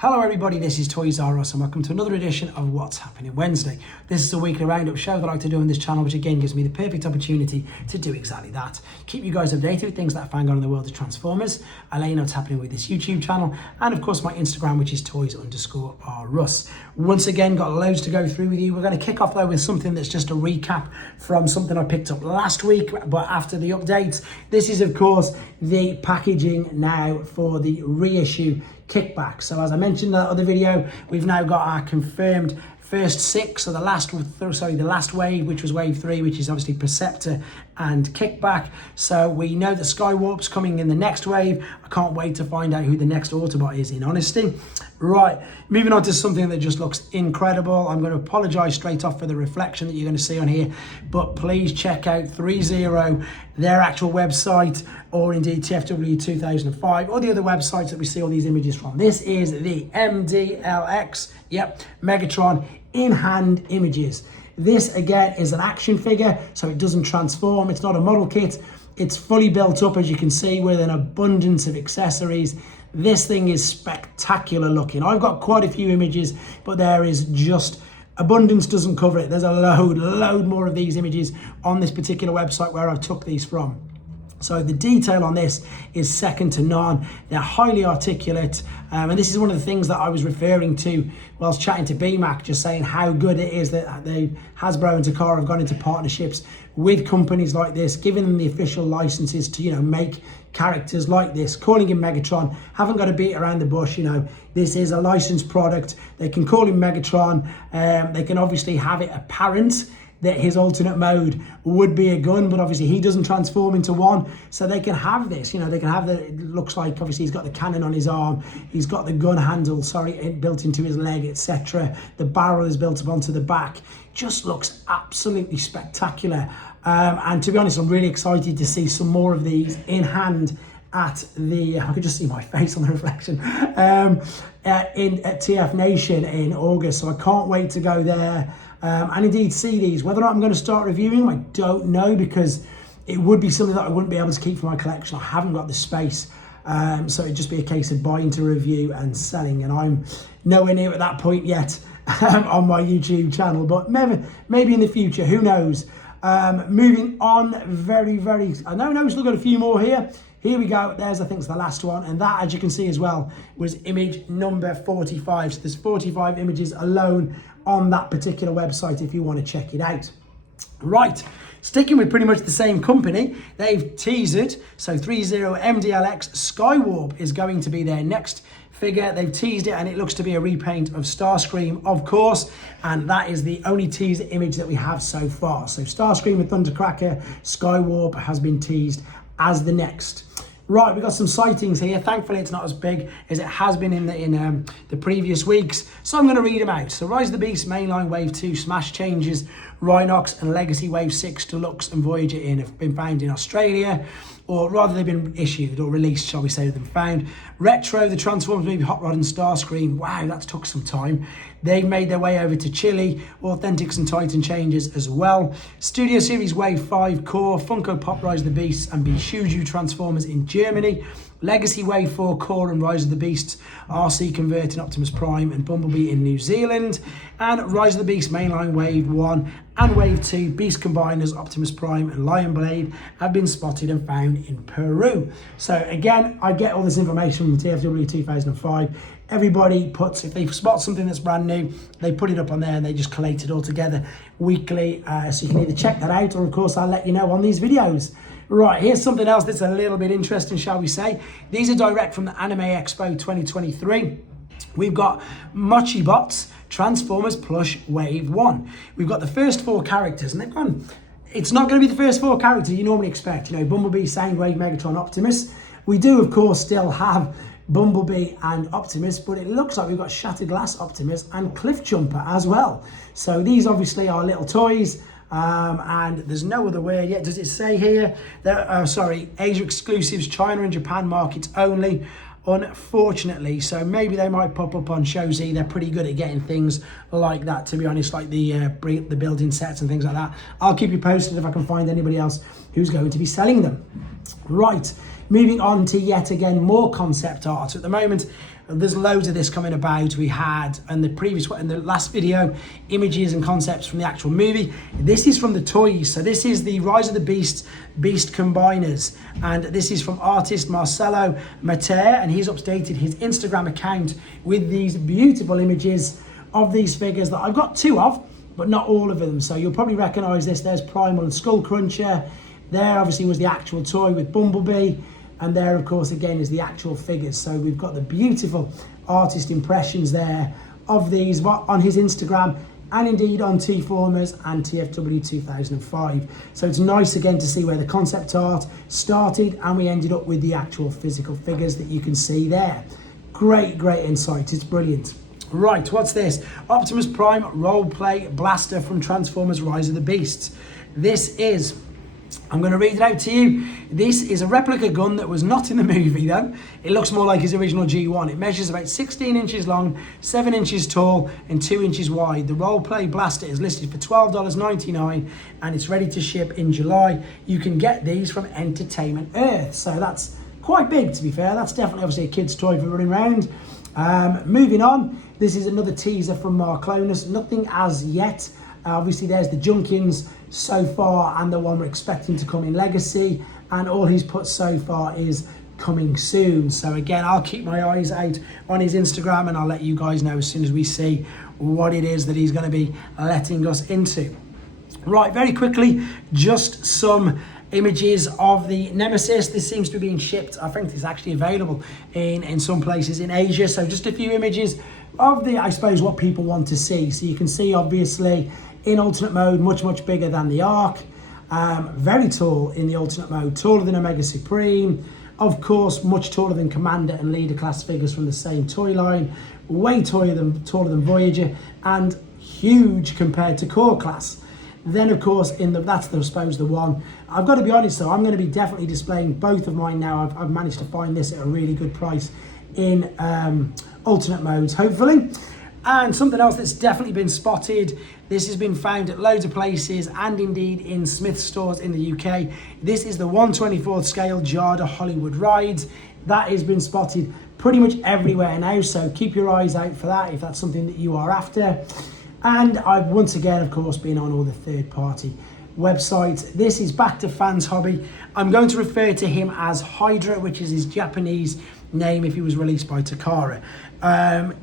Hello everybody, this is Toys R Us and welcome to another edition of What's Happening Wednesday. This is a weekly roundup show that I like to do on this channel, which again gives me the perfect opportunity to do exactly that. Keep you guys updated with things that I find on in the world of Transformers. I let you know what's happening with this YouTube channel and of course my Instagram, which is Toys_R_Us. Once again, got loads to go through with you. We're going to kick off though with something that's just a recap from something I picked up last week, but after the updates. This is of course the packaging now for the reissue kickback. So as I mentioned in that other video, we've now got our confirmed first six, so the last wave, which was wave 3, which is obviously Perceptor and Kickback. So we know that Skywalk's coming in the next wave. I can't wait to find out who the next Autobot is, in honesty. Right, moving on to something that just looks incredible. I'm going to apologise straight off for the reflection that you're going to see on here, but please check out 30, their actual website, or indeed TFW 2005, or the other websites that we see all these images from. This is the MDLX, Megatron in-hand images. This again is an action figure, so it doesn't transform. It's not a model kit. It's fully built up, as you can see, with an abundance of accessories. This thing is spectacular looking. I've got quite a few images, but there is just abundance doesn't cover it. There's a load more of these images on this particular website where I took these from. So the detail on this is second to none. They're highly articulate. And this is one of the things that I was referring to whilst chatting to BMAC, just saying how good it is that Hasbro and Takara have gone into partnerships with companies like this, giving them the official licenses to, make characters like this, calling him Megatron. Haven't got to beat around the bush, This is a licensed product. They can call him Megatron. They can obviously have it apparent that his alternate mode would be a gun, but obviously he doesn't transform into one, so they can have this, they can have it looks like, obviously he's got the cannon on his arm, he's got the gun handle, built into his leg, etc. The barrel is built up onto the back. Just looks absolutely spectacular. And to be honest, I'm really excited to see some more of these in hand at the, I could just see my face on the reflection, at TF Nation in August, so I can't wait to go there. And indeed see these. Whether or not I'm going to start reviewing them, I don't know, because it would be something that I wouldn't be able to keep for my collection. I haven't got the space, so it'd just be a case of buying to review and selling, and I'm nowhere near at that point yet on my YouTube channel, but maybe in the future, who knows. Moving on, I know, still got a few more here. Here we go, there's, I think it's the last one, and that, as you can see as well, was image number 45. So there's 45 images alone on that particular website if you want to check it out. Right, sticking with pretty much the same company, they've teased, so 30 MDLX Skywarp is going to be their next figure. They've teased it and it looks to be a repaint of Starscream, of course, and that is the only teaser image that we have so far. So Starscream with Thundercracker, Skywarp has been teased as the next. Right, we've got some sightings here. Thankfully, it's not as big as it has been in the previous weeks. So I'm going to read them out. So Rise of the Beast, Mainline Wave 2, Smash Changes, Rhinox and Legacy Wave 6, Deluxe and Voyager in have been found in Australia. Or rather, they've been issued or released, shall we say, than found. Retro, the Transformers movie Hot Rod and Starscream. Wow, that took some time. They've made their way over to Chile. Authentics and Titan Changes as well. Studio Series Wave 5 Core, Funko Pop Rise of the Beasts and Bishuju Transformers in Germany. Legacy Wave 4 Core and Rise of the Beasts, RC Converting Optimus Prime and Bumblebee in New Zealand. And Rise of the Beast Mainline Wave 1 and Wave 2 Beast Combiners, Optimus Prime and Lion Blade have been spotted and found in Peru. So again, I get all this information from TFW 2005. Everybody puts, if they spot something that's brand new, they put it up on there and they just collate it all together weekly. So you can either check that out or of course I'll let you know on these videos. Right, here's something else that's a little bit interesting, shall we say. These are direct from the Anime Expo 2023. We've got mochibots, Transformers Plush Wave 1. We've got the first 4 characters and they've gone, it's not going to be the first 4 characters you normally expect. Bumblebee, Soundwave, Megatron, Optimus. We do, of course, still have Bumblebee and Optimus, but it looks like we've got Shattered Glass Optimus and Cliff Jumper as well. So these obviously are little toys. And there's no other way yet. Does it say here that Asia exclusives, China and Japan markets only, unfortunately. So maybe they might pop up on Shozi. They're pretty good at getting things like that, to be honest, like the building sets and things like that. I'll keep you posted if I can find anybody else who's going to be selling them. Right, Moving on to yet again more concept art. At the moment, there's loads of this coming about. We had in the last video, images and concepts from the actual movie. This is from the toys. So this is the Rise of the Beast Combiners, and this is from artist Marcelo Mater, and he's updated his Instagram account with these beautiful images of these figures that I've got 2 of, but not all of them. So you'll probably recognize this. There's Primal and Skull Cruncher. There obviously was the actual toy with Bumblebee. And there, of course, again, is the actual figures. So we've got the beautiful artist impressions there of these on his Instagram, and indeed on T-Formers and TFW 2005. So it's nice again to see where the concept art started and we ended up with the actual physical figures that you can see there. Great insight. It's brilliant. Right, what's this? Optimus Prime Roleplay Blaster from Transformers Rise of the Beasts. This is... I'm going to read it out to you. This is a replica gun that was not in the movie though. It looks more like his original G1. It measures about 16 inches long, 7 inches tall and 2 inches wide. The roleplay blaster is listed for $12.99 and it's ready to ship in July. You can get these from Entertainment Earth. So that's quite big, to be fair. That's definitely obviously a kid's toy for running around. Moving on, this is another teaser from Marclonus. Nothing as yet. Obviously there's the Junkins so far and the one we're expecting to come in Legacy, and all he's put so far is coming soon. So again, I'll keep my eyes out on his Instagram and I'll let you guys know as soon as we see what it is that he's going to be letting us into. Right, very quickly, just some images of the Nemesis. This seems to be being shipped. I think it's actually available in some places in Asia. So just a few images of the, I suppose, what people want to see. So you can see obviously in alternate mode, much bigger than the Ark. Very tall in the alternate mode, taller than Omega Supreme. Of course, much taller than Commander and Leader class figures from the same toy line. Way taller than Voyager, and huge compared to Core class. Then, of course, that's I suppose the one. I've got to be honest though, I'm going to be definitely displaying both of mine now. I've managed to find this at a really good price in alternate modes, hopefully. And something else that's definitely been spotted, this has been found at loads of places and indeed in Smith's stores in the UK. This is the 1/24th scale Jada Hollywood Rides. That has been spotted pretty much everywhere now, so keep your eyes out for that if that's something that you are after. And I've once again, of course, been on all the third-party websites. This is back to Fans Hobby. I'm going to refer to him as Hydra, which is his Japanese name if he was released by Takara.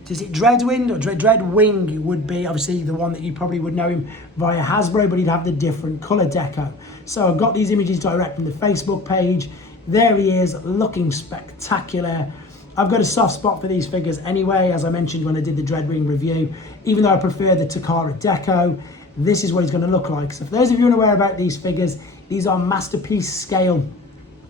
Is it Dreadwind or Dreadwing would be obviously the one that you probably would know him via Hasbro, but he'd have the different color deco. So I've got these images direct from the Facebook page. There he is, looking spectacular. I've got a soft spot for these figures anyway, as I mentioned when I did the Dreadwing review. Even though I prefer the Takara deco, this is what he's going to look like. So for those of you unaware about these figures, these are masterpiece scale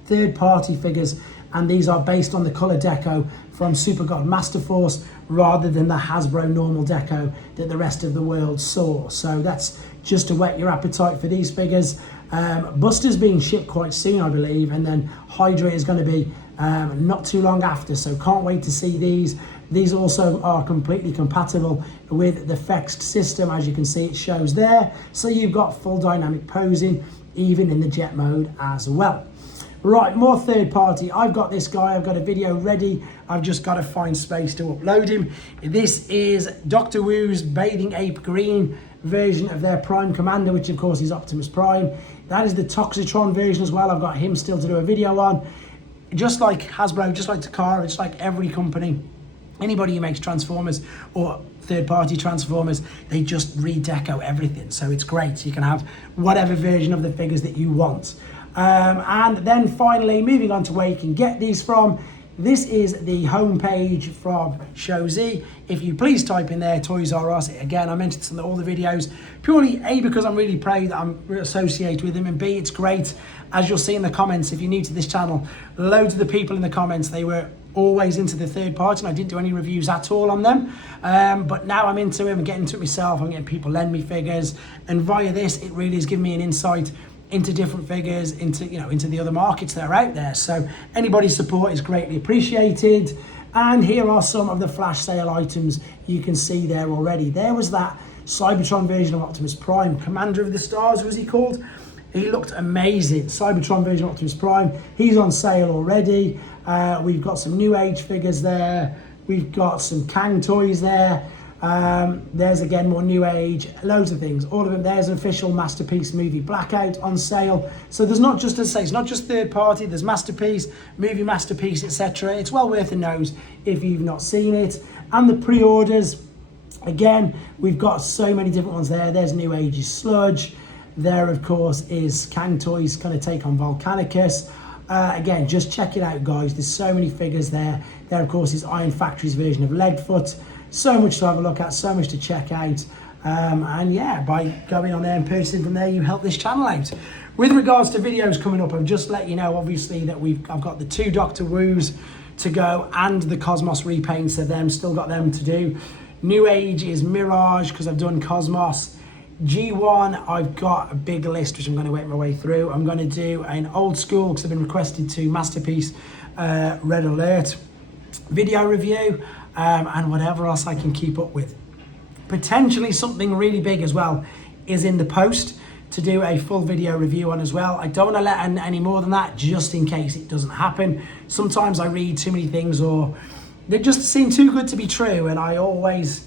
third-party figures, and these are based on the color deco from Super God Master Force rather than the Hasbro normal deco that the rest of the world saw. So that's just to whet your appetite for these figures. Buster's being shipped quite soon, I believe, and then Hydra is going to be not too long after, so can't wait to see these. These also are completely compatible with the FEXT system, as you can see it shows there. So you've got full dynamic posing, even in the jet mode as well. Right, more third party. I've got this guy, I've got a video ready. I've just got to find space to upload him. This is Dr. Wu's Bathing Ape Green version of their Prime Commander, which of course is Optimus Prime. That is the Toxitron version as well. I've got him still to do a video on. Just like Hasbro, just like Takara, just like every company, anybody who makes Transformers or third-party Transformers, they just redeco everything. So it's great. You can have whatever version of the figures that you want. And then finally, moving on to where you can get these from. This is the homepage from Show Z. If you please type in there Toys R Us, again, I mentioned this in all the videos, purely A, because I'm really proud that I'm associated with them, and B, it's great, as you'll see in the comments, if you're new to this channel, loads of the people in the comments, they were always into the third party, and I didn't do any reviews at all on them. But now I'm into them, I'm getting into it myself, I'm getting people lend me figures, and via this, it really has given me an insight into different figures, into the other markets that are out there. So anybody's support is greatly appreciated. And here are some of the flash sale items you can see there already. There was that Cybertron version of Optimus Prime, Commander of the Stars was he called? He looked amazing. Cybertron version Optimus Prime, he's on sale already. We've got some New Age figures there. We've got some Kang toys there. There's again more New Age, loads of things, all of them. There's an official Masterpiece movie Blackout on sale. So there's not just, as I say, it's not just third party, there's Masterpiece, movie Masterpiece, etc. It's well worth a nose if you've not seen it. And the pre-orders, again, we've got so many different ones there. There's New Age's Sludge. There, of course, is Kang Toys kind of take on Volcanicus. Again, just check it out, guys. There's so many figures there. There, of course, is Iron Factory's version of Leadfoot. So much to have a look at, so much to check out. And yeah, by going on there and purchasing from there, you help this channel out. With regards to videos coming up, I've just let you know, obviously, that I've got the 2 Doctor Woos to go and the Cosmos repaints of them. Still got them to do. New Age is Mirage, because I've done Cosmos. G1, I've got a big list, which I'm going to work my way through. I'm going to do an old school, because I've been requested to, Masterpiece Red Alert video review, and whatever else I can keep up with. Potentially something really big as well is in the post to do a full video review on as well. I don't want to let any more than that, just in case it doesn't happen. Sometimes I read too many things, or they just seem too good to be true, and I always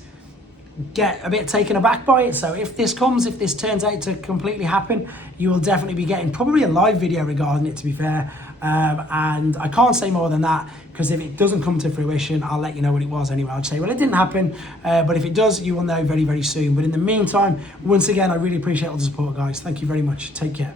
get a bit taken aback by it. So if this turns out to completely happen, you will definitely be getting probably a live video regarding it, to be fair. And I can't say more than that, because if it doesn't come to fruition, I'll let you know what it was anyway. I'll say, well, it didn't happen, but if it does, you will know very, very soon. But in the meantime, once again, I really appreciate all the support, guys. Thank you very much. Take care.